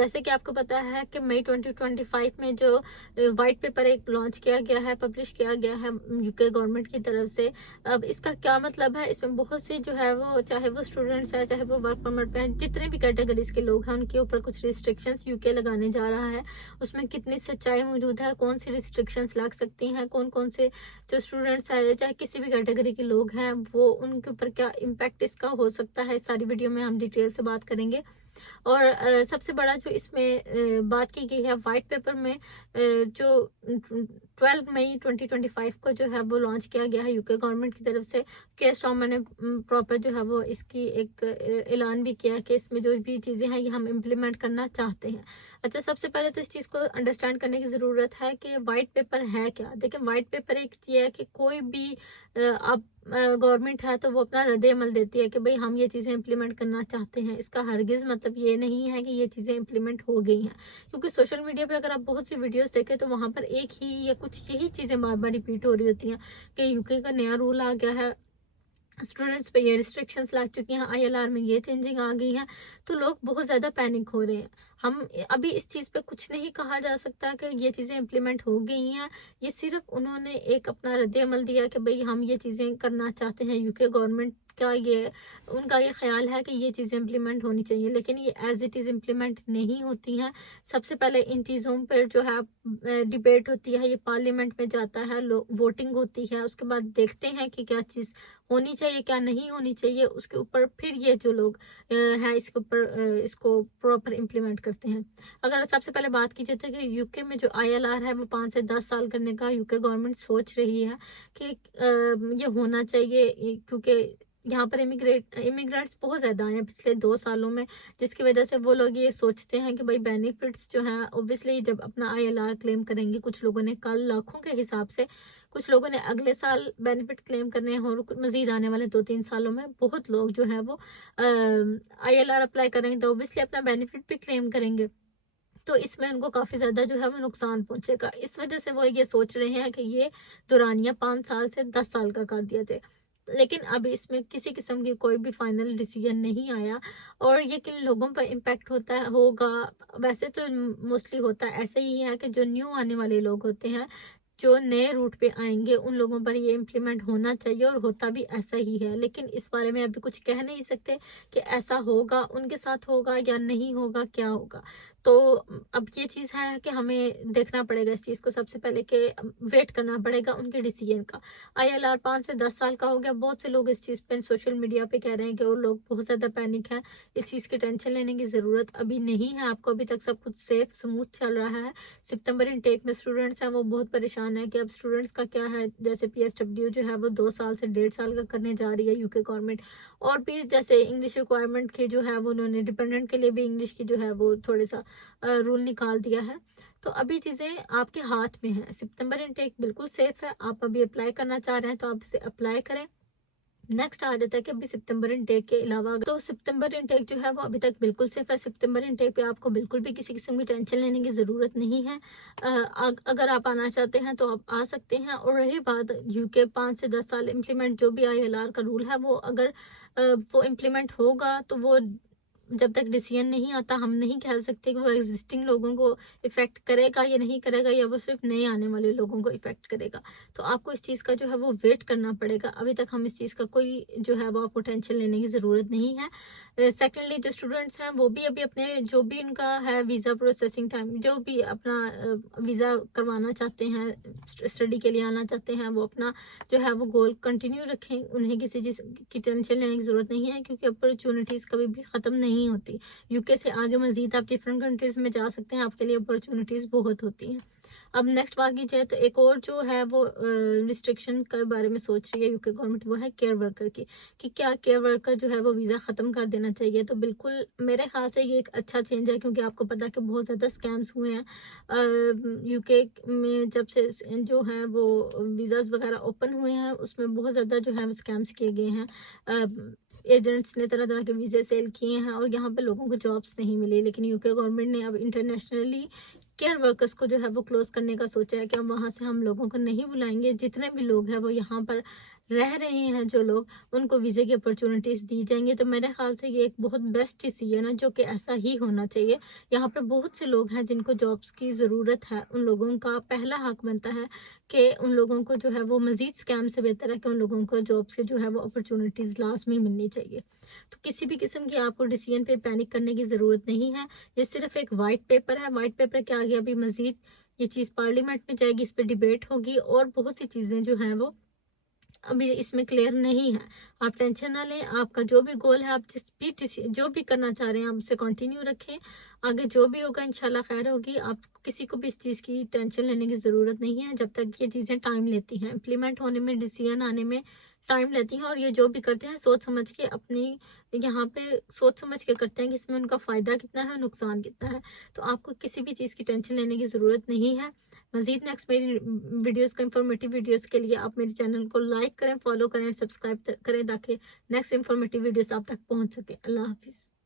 जैसे कि आपको पता है कि मई 2025 में जो वाइट पेपर एक लॉन्च किया गया है, पब्लिश किया गया है यूके गवर्नमेंट की तरफ से। अब इसका क्या मतलब है, इसमें बहुत सी जो है वो, चाहे वो स्टूडेंट्स है, चाहे वो वर्क परमिट पे हैं, जितने भी कैटेगरीज के लोग हैं, उनके ऊपर कुछ रिस्ट्रिक्शंस यूके लगाने जा रहा है। उसमें कितनी सच्चाई मौजूद है, कौन सी रिस्ट्रिक्शंस लग सकती हैं, कौन कौन से जो स्टूडेंट्स है, चाहे किसी भी कैटेगरी के लोग हैं, वो उनके ऊपर क्या इम्पैक्ट इसका हो सकता है, सारी वीडियो में हम डिटेल से बात करेंगे। और सबसे बड़ा जो इसमें बात की गई है वाइट पेपर में, जो 12 मई 2025 को जो है वो लॉन्च किया गया है यूके गवर्नमेंट की तरफ से। के स्टॉर्मर ने प्रॉपर जो है वो इसकी एक ऐलान भी किया है कि इसमें जो भी चीज़ें हैं ये हम इम्प्लीमेंट करना चाहते हैं। अच्छा, सबसे पहले तो इस चीज़ को अंडरस्टैंड करने की ज़रूरत है कि वाइट पेपर है क्या। देखिए, वाइट पेपर एक ये है कि कोई भी आप गवर्नमेंट है तो वो अपना रद्द अमल देती है कि भाई हम ये चीज़ें इम्प्लीमेंट करना चाहते हैं। इसका हरगिज़ मतलब ये नहीं है कि ये चीज़ें इम्प्लीमेंट हो गई हैं, क्योंकि सोशल मीडिया पे अगर आप बहुत सी वीडियोस देखें तो वहाँ पर एक ही या कुछ यही चीज़ें बार बार रिपीट हो रही होती हैं कि यूके का नया रूल आ गया है, स्टूडेंट्स पे ये रिस्ट्रिक्शंस लग चुकी हैं, आईएलआर में ये चेंजिंग आ गई है, तो लोग बहुत ज़्यादा पैनिक हो रहे हैं। हम अभी इस चीज़ पे कुछ नहीं कहा जा सकता कि ये चीज़ें इम्प्लीमेंट हो गई हैं। ये सिर्फ उन्होंने एक अपना रद्द-ए-अमल दिया कि भाई हम ये चीज़ें करना चाहते हैं। यूके गवर्नमेंट का ये, उनका ये ख्याल है कि ये चीज़ें इम्प्लीमेंट होनी चाहिए, लेकिन ये एज़ इट इज़ इम्प्लीमेंट नहीं होती हैं। सबसे पहले इन चीज़ों पर जो है डिबेट होती है, ये पार्लियामेंट में जाता है, वोटिंग होती है, उसके बाद देखते हैं कि क्या चीज़ होनी चाहिए, क्या नहीं होनी चाहिए, उसके ऊपर फिर ये जो लोग हैं इसके ऊपर इसको प्रॉपर इम्प्लीमेंट करते हैं। अगर सबसे पहले बात की जाए तो कि यूके में जो आईएलआर है वो 5 से 10 साल करने का यूके गवर्नमेंट सोच रही है कि ये होना चाहिए, क्योंकि यहाँ पर इमिग्रेंट्स बहुत ज़्यादा आए हैं पिछले 2 सालों में, जिसकी वजह से वो लोग ये सोचते हैं कि भाई बेनिफिट्स जो हैं ऑब्वियसली जब अपना आईएलआर क्लेम करेंगे, कुछ लोगों ने कल लाखों के हिसाब से, कुछ लोगों ने अगले साल बेनिफिट क्लेम करने हैं, और मजीद आने वाले 2-3 सालों में बहुत लोग जो है वो आईएलआर अप्लाई करेंगे तो ऑब्वियसली अपना बेनिफिट भी क्लेम करेंगे। तो इसमें उनको काफ़ी ज़्यादा जो है वो नुकसान पहुंचेगा। इस वजह से वो ये सोच रहे हैं कि ये दौरानिया 5 साल से 10 साल का कर दिया जाए। लेकिन अभी इसमें किसी किस्म की कोई भी फाइनल डिसीजन नहीं आया, और ये किन लोगों पर इम्पैक्ट होता है होगा, वैसे तो मोस्टली होता है ऐसे ही है कि जो न्यू आने वाले लोग होते हैं, जो नए रूट पे आएंगे, उन लोगों पर ये इम्प्लीमेंट होना चाहिए, और होता भी ऐसा ही है। लेकिन इस बारे में अभी कुछ कह नहीं सकते कि ऐसा होगा, उनके साथ होगा या नहीं होगा, क्या होगा। तो अब ये चीज़ है कि हमें देखना पड़ेगा इस चीज़ को, सबसे पहले कि वेट करना पड़ेगा उनके डिसीजन का। आईएलआर 5 से 10 साल का हो गया। बहुत से लोग इस चीज़ पे सोशल मीडिया पे कह रहे हैं कि वो लोग बहुत ज़्यादा पैनिक है, इस चीज़ की टेंशन लेने की ज़रूरत अभी नहीं है आपको। अभी तक सब कुछ सेफ स्मूथ चल रहा है। सितंबर इनटेक में स्टूडेंट्स हैं वो बहुत परेशान है कि अब स्टूडेंट्स का क्या है। जैसे पीएसडब्ल्यू जो है वो 2 साल से 1.5 साल का करने जा रही है यूके गवर्नमेंट, और भी जैसे इंग्लिश रिक्वायरमेंट के जो है वो उन्होंने डिपेंडेंट के लिए भी इंग्लिश की जो है वो थोड़े सा रूल निकाल दिया है। तो अभी चीज़ें आपके हाथ में है। सितंबर इनटेक बिल्कुल सेफ है। आप अभी अप्लाई करना चाह रहे हैं तो आप इसे अप्लाई करें। नेक्स्ट आ जाता है कि अभी सितंबर इनटेक के अलावा, तो सितंबर इनटेक जो है वो अभी तक बिल्कुल सेफ है। सितंबर इनटेक पे आपको बिल्कुल भी किसी किस्म की टेंशन लेने की ज़रूरत नहीं है। अगर आप आना चाहते हैं तो आप आ सकते हैं। और रही बात यूके 5 से 10 साल इम्प्लीमेंट, जो भी आईएलआर का रूल है वो अगर वो इम्प्लीमेंट होगा तो वो जब तक डिसीजन नहीं आता हम नहीं कह सकते कि वो एग्जिस्टिंग लोगों को इफेक्ट करेगा या नहीं करेगा, या वो सिर्फ नए आने वाले लोगों को इफेक्ट करेगा। तो आपको इस चीज़ का जो है वो वेट करना पड़ेगा। अभी तक हम इस चीज़ का कोई जो है वो आपको टेंशन लेने की ज़रूरत नहीं है। सेकेंडली, जो स्टूडेंट्स हैं वो भी अभी अपने जो भी उनका है वीज़ा प्रोसेसिंग टाइम, जो भी अपना वीज़ा करवाना चाहते हैं, स्टडी के लिए आना चाहते हैं, वो अपना जो है वो गोल कंटिन्यू रखें। उन्हें किसी चीज़ की टेंशन लेने की ज़रूरत नहीं है, क्योंकि अपॉर्चुनिटीज़ कभी भी ख़त्म नहीं होती। यूके से आगे मज़ीद आप डिफरेंट कंट्रीज़ में जा सकते हैं, आपके लिए अपॉर्चुनिटीज़ बहुत होती हैं। अब नेक्स्ट बात की जाए तो एक और जो है वो रिस्ट्रिक्शन के बारे में सोच रही है यूके गवर्नमेंट, वो है केयर वर्कर की, कि क्या केयर वर्कर जो है वो वीज़ा ख़त्म कर देना चाहिए। तो बिल्कुल मेरे ख्याल से ये एक अच्छा चेंज है, क्योंकि आपको पता है कि बहुत ज़्यादा स्कैम्स हुए हैं यूके में। जब से जो है वो वीज़ाज़ वगैरह ओपन हुए हैं, उसमें बहुत ज़्यादा जो है स्कैम्स किए गए हैं। एजेंट्स ने तरह तरह के वीज़े सेल किए हैं, और यहाँ पे लोगों को जॉब्स नहीं मिली। लेकिन यूके गवर्नमेंट ने अब इंटरनेशनली केयर वर्कर्स को जो है वो क्लोज करने का सोचा है कि अब वहाँ से हम लोगों को नहीं बुलाएंगे। जितने भी लोग हैं वो यहाँ पर रह रहे हैं जो लोग, उनको वीज़े की अपॉर्चुनिटीज़ दी जाएंगी। तो मेरे ख्याल से ये एक बहुत बेस्ट डिसीजन है, जो कि ऐसा ही होना चाहिए। यहाँ पर बहुत से लोग हैं जिनको जॉब्स की ज़रूरत है, उन लोगों का पहला हक बनता है कि उन लोगों को जो है वो मज़ीद स्कैम से बेहतर है कि उन लोगों को जॉब्स के जो है वो अपॉर्चुनिटीज़ लाजमी मिलनी चाहिए। तो किसी भी किस्म की आपको डिसीजन पे पैनिक करने की ज़रूरत नहीं है। ये सिर्फ एक वाइट पेपर है, वाइट पेपर के आगे अभी मज़ीद ये चीज़ पार्लियामेंट में जाएगी, इस पर डिबेट होगी और बहुत सी चीज़ें जो हैं वो अभी इसमें क्लियर नहीं है। आप टेंशन ना लें, आपका जो भी गोल है, आप जो भी करना चाह रहे हैं, आप उसे कंटिन्यू रखें। आगे जो भी होगा इंशाल्लाह खैर होगी। आप किसी को भी इस चीज़ की टेंशन लेने की ज़रूरत नहीं है, जब तक ये चीज़ें टाइम लेती हैं, इम्प्लीमेंट होने में, डिसीजन आने में टाइम लेती हैं। और ये जो भी करते हैं सोच समझ के अपनी यहाँ पे सोच समझ के करते हैं कि इसमें उनका फ़ायदा कितना है, नुकसान कितना है। तो आपको किसी भी चीज़ की टेंशन लेने की ज़रूरत नहीं है। मज़ीद नेक्स्ट मेरी वीडियोज़ को, इन्फॉर्मेटिव वीडियोज़ के लिए आप मेरे चैनल को लाइक करें, फॉलो करें, सब्सक्राइब करें, ताकि नेक्स्ट इन्फॉर्मेटिव वीडियोज़ आप तक पहुँच सके। अल्लाह हाफिज़।